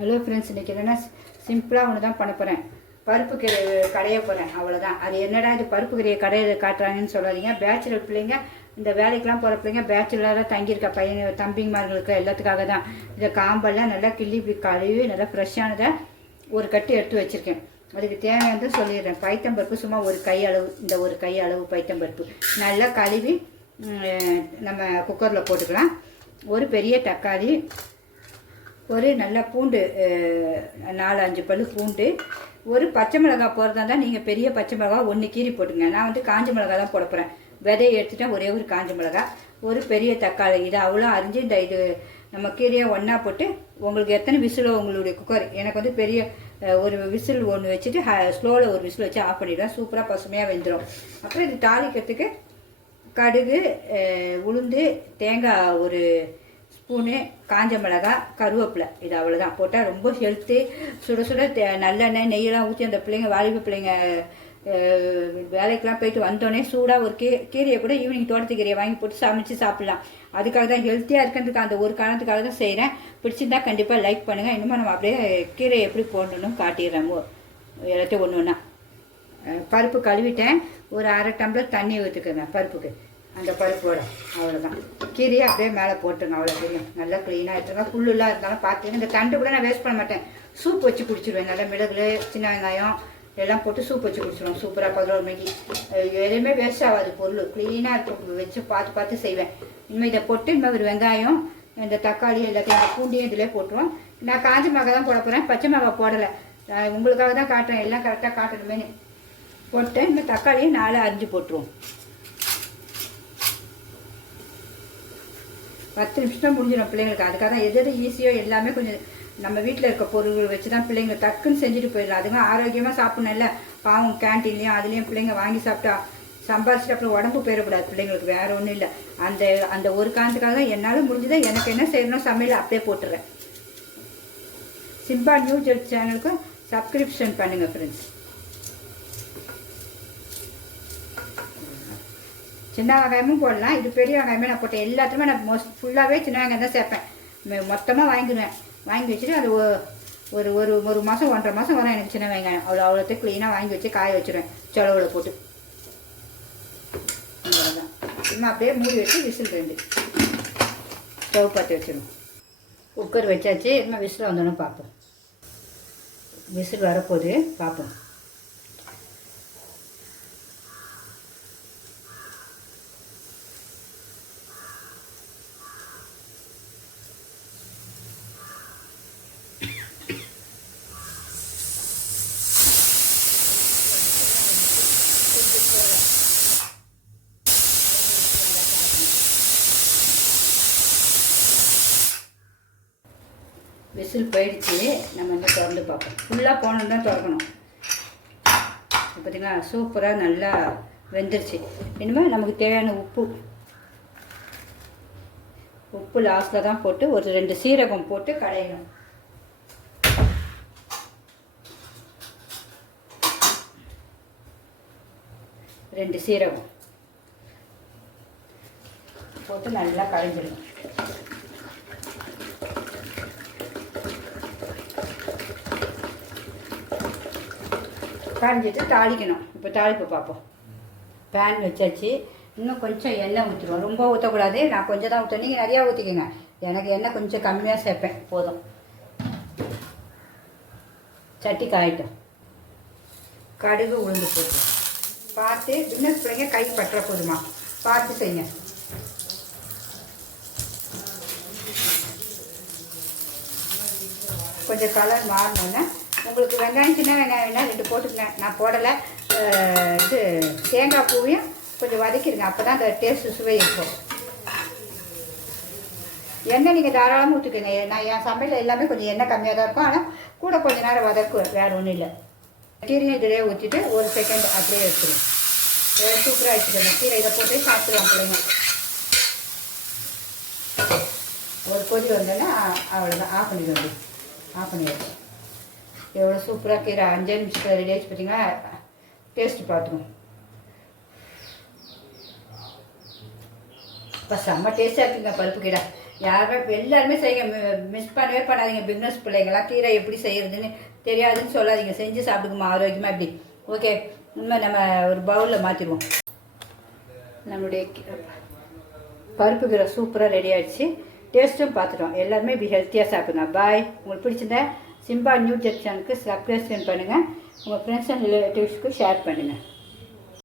Hello friends, இன்றைக்கி என்னென்னா சிம்பிளாக ஒன்று தான் பண்ண போகிறேன். பருப்பு கீரை கடைய போகிறேன், அவ்வளோதான். அது என்னடா இது பருப்பு கீரையை கடையை காட்டுறாங்கன்னு சொல்லாதீங்க. பேச்சுலர் பிள்ளைங்க, இந்த வேலைக்கெலாம் போகிற பிள்ளைங்க, பேச்சுலராக தங்கியிருக்க பையன் தம்பிமார்களுக்கு எல்லாத்துக்காக தான். இதை காம்பெல்லாம் நல்லா கிள்ளி இப்படி கழுவி நல்லா ஃப்ரெஷ்ஷானதை ஒரு கட்டு எடுத்து வச்சுருக்கேன். அதுக்கு தேவையானது சொல்லிடுறேன். பைத்தம்பருப்பு சும்மா ஒரு கை அளவு, இந்த ஒரு கை அளவு பைத்தம்பருப்பு நல்லா கழுவி நம்ம குக்கரில் போட்டுக்கலாம். ஒரு பெரிய தக்காளி, ஒரு நல்ல பூண்டு, 4-5 பல் பூண்டு, ஒரு பச்சை மிளகாய் போடுறதா இருந்தால் நீங்கள் பெரிய பச்சை மிளகாய் 1 கீரி போட்டுங்க. நான் வந்து காஞ்ச மிளகாய் தான் போட போகிறேன். விதையை எடுத்துட்டேன், ஒரே ஒரு காஞ்ச மிளகாய், ஒரு பெரிய தக்காளி. இதை அவ்வளோ அரிஞ்சு இந்த இது நம்ம கீரையை ஒன்றா போட்டு, உங்களுக்கு எத்தனை விசிலோ உங்களுடைய குக்கர், எனக்கு வந்து பெரிய ஒரு விசில் ஒன்று வச்சுட்டு ஸ்லோவில் ஒரு விசில் வச்சு ஆஃப் பண்ணிவிடுவேன். சூப்பராக பசுமையாக வெந்துடும். அப்புறம் இது தாளிக்கிறதுக்கு கடுகு, உளுந்து, தேங்காய் ஒரு ஸ்பூனு, காஞ்ச மிளகாய், கருவேப்பிலை, இது அவ்வளோதான். போட்டால் ரொம்ப ஹெல்த்து. சுட சுட நல்லெண்ணெய் நெய்யெல்லாம் ஊற்றி அந்த பிள்ளைங்க, வாலிப பிள்ளைங்க வேலைக்கெலாம் போயிட்டு வந்தோடனே சூடாக ஒரு கீரையை கூட ஈவினிங் தோட்டத்து கீரையை வாங்கி போட்டு சமைச்சு சாப்பிட்லாம். அதுக்காக தான் ஹெல்த்தியாக இருக்கிறதுக்கு அந்த ஒரு காரணத்துக்காக தான் செய்கிறேன். பிடிச்சிருந்தா கண்டிப்பாக லைக் பண்ணுங்கள். இன்னும் நம்ம அப்படியே கீரையை எப்படி போடணும்னு காட்டிடுறேன் எல்லாத்தையும் ஒன்று ஒன்றா. பருப்பு கழுவிட்டேன். ஒரு 1/2 டம்ளர் தண்ணி ஊற்றிக்கிறேன் பருப்புக்கு, அந்த பருப்போட. அவ்வளோதான். கீரையை அப்படியே மேலே போட்டுருங்க. அவ்வளோ தெரியும். நல்லா க்ளீனாக எடுத்துருங்க. புல்லுலாம் இருந்தாலும் பார்த்துங்க. இந்த தண்டு கூட நான் வேஸ்ட் பண்ண மாட்டேன். சூப் வச்சு குடிச்சிடுவேன். நல்லா மிளகு, சின்ன வெங்காயம் எல்லாம் போட்டு சூப் வச்சு குடிச்சிடுவோம். சூப்பராக 11 மணிக்கு. எதுவுமே வேஸ்ட் ஆகாது. பொருள் க்ளீனாக இருக்கும். வச்சு பார்த்து செய்வேன். இனிமேல் இதை போட்டு இன்னும் ஒரு வெங்காயம், இந்த தக்காளி எல்லாத்தையும், அந்த பூண்டியும் இதிலே போட்டுருவோம். நான் காஞ்ச மிளகாய் தான் போட போகிறேன். பச்சை மிளகாய் போடலை. உங்களுக்காக தான் காட்டுறேன். எல்லாம் கரெக்டாக காட்டணுமேனு போட்டேன். இன்னும் தக்காளியை 4 அரிஞ்சு போட்டுருவோம். 10 நிமிஷம் முடிஞ்சிடும் பிள்ளைங்களுக்கு. அதுக்காக தான் எது ஈஸியோ எல்லாமே கொஞ்சம் நம்ம வீட்டில் இருக்க பொருள்கள் வச்சு தான் பிள்ளைங்க டக்குன்னு செஞ்சுட்டு போயிடலாம். அதுங்க ஆரோக்கியமாக சாப்பிடணும்ல. பாவம் கேன்டீன்லேயும் அதுலேயும் பிள்ளைங்க வாங்கி சாப்பிட்டா சம்பாரிச்சிட்டு அப்புறம் உடம்பு போயிடக்கூடாது பிள்ளைங்களுக்கு. வேறு ஒன்றும் இல்லை. அந்த ஒரு காரணத்துக்காக தான் என்னால் முடிஞ்சதை எனக்கு என்ன செய்யணும் சமையல் அப்படியே போட்டுறேன். சிம்பா நியூ ஜெட் சேனலுக்கு சப்ஸ்கிரிப்ஷன் பண்ணுங்கள் ஃப்ரெண்ட்ஸ். சின்ன வெங்காயமும் போடலாம். இது பெரிய வெங்காயமே நான் போட்டேன். எல்லாத்துக்குமே நான் ஃபுல்லாகவே சின்ன வெங்காயம் தான் சேர்ப்பேன். மொத்தமாக வாங்கிடுவேன். வாங்கி வச்சுட்டு அது ஒரு ஒரு மாதம் 1.5 மாதம் வரும் எனக்கு சின்ன வெங்காயம். அவ்வளோத்தையும் க்ளீனாக வாங்கி வச்சு காய வச்சுருவேன் செலவில் போட்டு. அவ்வளோதான். சும்மா அப்படியே மூடி வச்சு விசில் 2 ஸ்டவ் பற்ற வச்சிடணும். குக்கர் வச்சாச்சு. இன்னும் விசில் வந்தோன்னு பார்ப்போம். விசில் வரப்போகுது, பார்ப்போம். விசில் போயிடுச்சு. நம்ம வந்து திறந்து பார்ப்போம். ஃபுல்லாக போனது தான் திறக்கணும். பார்த்தீங்களா, சூப்பராக நல்லா வெந்துருச்சு. இனிமேல் நமக்கு தேவையான உப்பு லாஸ்ட்டில் தான் போட்டு ஒரு 2 சீரகம் போட்டு கடையணும். ரெண்டு சீரகம் போட்டு நல்லா கடைஞ்சிடணும். கரைஞ்சிட்டு தாளிக்கணும். இப்போ தாளிப்பு பார்ப்போம். பேன் வச்சாச்சு. இன்னும் கொஞ்சம் எண்ணெய் ஊற்றிடுவோம். ரொம்ப ஊற்றக்கூடாது. நான் கொஞ்சம் தான் ஊற்ற, நீங்கள் நிறையா ஊற்றிக்கோங்க. எனக்கு எண்ணெய் கொஞ்சம் கம்மியாக சேர்ப்பேன், போதும். சட்டி காயிட்டும். கடுகு உளுந்து போட்டு பார்த்து, பின்னஸ் பிள்ளைங்க கை பற்ற போதுமா பார்த்து செய்யுங்க. கொஞ்சம் கலர் மாறினோன்னே உங்களுக்கு வெங்காயம், சின்ன வெங்காயம் வேணால் 2 போட்டுக்கங்க. நான் போடலை. இது தேங்காய் பூவையும் கொஞ்சம் வதக்கிடுங்க. அப்போ தான் அந்த டேஸ்ட்டு சுவை இருக்கும். எண்ணெய் நீங்கள் தாராளமாக ஊற்றிக்கங்க. நான் என் சமையல் எல்லாமே கொஞ்சம் எண்ணெய் கம்மியாக தான் இருக்கும். ஆனால் கூட கொஞ்சம் நேரம் வதக்குவேன், வேறு ஒன்றும் இல்லை. கீரையும் இதிலே ஊற்றிட்டு 1 செகண்ட் அப்படியே வச்சுருவேன். சூப்பராக வச்சுக்கணும். கீரை இதை போட்டு சாப்பிடுவோம் பிள்ளைங்க. ஒரு கொதி வந்தோன்னா அவ்வளோதான். ஆஃப் பண்ணிடுவோம். ஆஃப் பண்ணிடுவோம். எவ்வளோ சூப்பராக கீரை 5 நிமிஷத்தில் ரெடி ஆகிடுச்சு. பார்த்தீங்களா, டேஸ்ட்டு பார்த்துக்கணும். இப்போ செம்ம டேஸ்ட்டாக இருக்குங்க பருப்பு கீரை. யாரும் எல்லாருமே செய்யுங்க, மிஸ் பண்ணவே பண்ணாதீங்க. பிக்னஸ் பிள்ளைங்களாம் கீரை எப்படி செய்யறதுன்னு தெரியாதுன்னு சொல்லாதீங்க, செஞ்சு சாப்பிடுக்குமா ஆரோக்கியமாக இப்படி. ஓகே, இன்னும் நம்ம ஒரு பவுலில் மாற்றிடுவோம். நம்மளுடைய பருப்பு கீரை சூப்பராக ரெடி ஆகிடுச்சு. டேஸ்ட்டும் பார்த்துட்டோம். எல்லாருமே இப்படி ஹெல்த்தியாக சாப்பிடுங்க. பாய். உங்களுக்கு பிடிச்சிருந்தா சிம்பா நியூ ஜெக்ஷனுக்கு சப்ஸ்கிரைப் பண்ணுங்கள். உங்கள் ஃப்ரெண்ட்ஸ் அண்ட் ரிலேட்டிவ்ஸ்க்கு ஷேர் பண்ணுங்கள்.